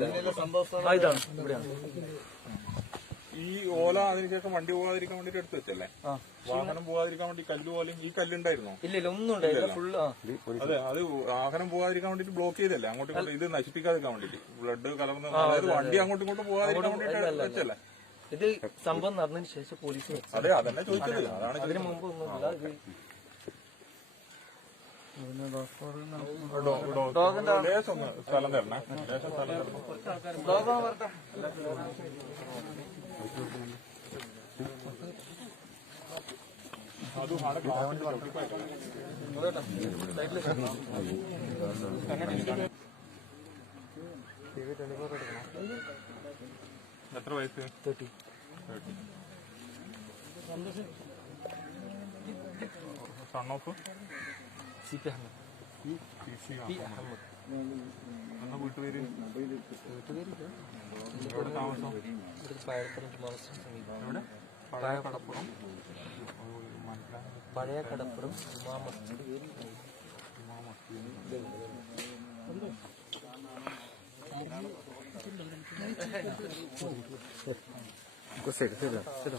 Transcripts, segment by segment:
ഇതാണ് ഇവിടെയാണ്. ഈ ഓല അതിനുശേഷം വണ്ടി പോകാതിരിക്കാൻ വേണ്ടിട്ട് എടുത്തു വെച്ചല്ലേ? വാഹനം പോകാതിരിക്കാൻ വേണ്ടി കല്ല് പോലും ഈ കല്ലുണ്ടായിരുന്നോ? ഇല്ല ഒന്നും ഉണ്ടായില്ല. ഫുള്ള് അതെ, അത് വാഹനം പോകാതിരിക്കാൻ വേണ്ടിട്ട് ബ്ലോക്ക് ചെയ്തല്ലേ? അങ്ങോട്ടും ഇങ്ങോട്ടും ഇത് നശിപ്പിക്കാതിരിക്കാൻ വേണ്ടിട്ട് ബ്ലഡ് കലർന്ന്, അതായത് വണ്ടി അങ്ങോട്ടും ഇങ്ങോട്ടും പോകാതിരിക്കാൻ വേണ്ടിട്ട് വെച്ചല്ലേ? ഇത് സംഭവം നടന്നതിന് ശേഷം പോലീസ്. അതെ, അതന്നെ ചോദിച്ചത്. അതാണ് അതിന് മുമ്പ് ഒന്നുമില്ല. ലേശം സ്ഥലം തരണേ, ലേശം സ്ഥലം തരണം. എത്ര വയസ്സ്? 30. Son of CP Ahmed. എന്നാ വീട്ടുപേര്? ഇവിടെ താമസം എവിടെ? പഴയ കടപ്പുറം ജുമാ മസ്ജിദ്.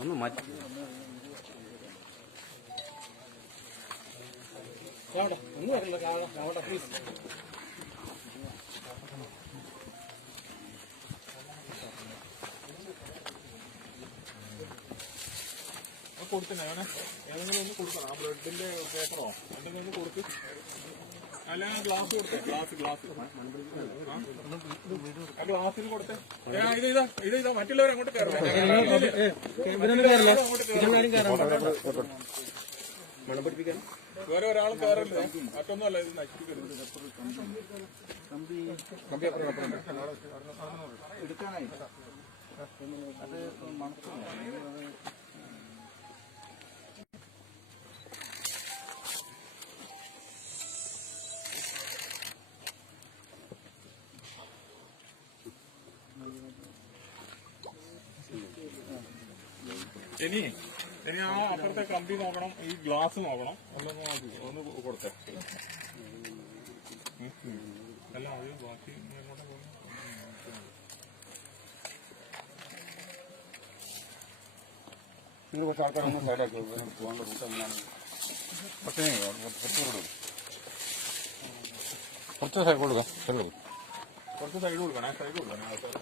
ഒന്ന് മാറ്റി കൊടുത്തന്നെ അവനെ ഏതെങ്കിലും ഒന്ന് കൊടുക്കണം. ആ ബ്ലഡിന്റെ പേപ്പറോ എന്തെങ്കിലും ഒന്ന് കൊടുത്ത്. അല്ല, ഗ്ലാസ് കൊടുത്തേ. ഗ്ലാസ് ആ ഗ്ലാസ്സിന് കൊടുത്തേ. ഇതാ മറ്റുള്ളവരെ അങ്ങോട്ട് കയറും. മണം പഠിപ്പിക്കാൻ വേറെ ഒരാളും കയറില്ല. മറ്റൊന്നുമല്ല, ഇത് നശിപ്പിക്കരുത്. എടുക്കാനായി അത് മണക്കുന്നു. ഇനി ആ അപ്പുറത്തെ കമ്പി നോക്കണം, ഈ ഗ്ലാസ് നോക്കണം. ഒന്ന് കൊടുത്തേ. അല്ല, അത് ബാക്കി എങ്ങോട്ടാ പോകുന്നത്? ഇത് കുറച്ച് ആൾക്കാരൊന്നും സൈഡാക്കി പോകേണ്ട റൂട്ട് എങ്ങനെയാണ്? കുറച്ച് സൈഡ് കൊടുക്കാം. കുറച്ച് സൈഡ് കൊടുക്കണേ, സൈഡ് കൊടുക്കണേ ആൾക്കാർ.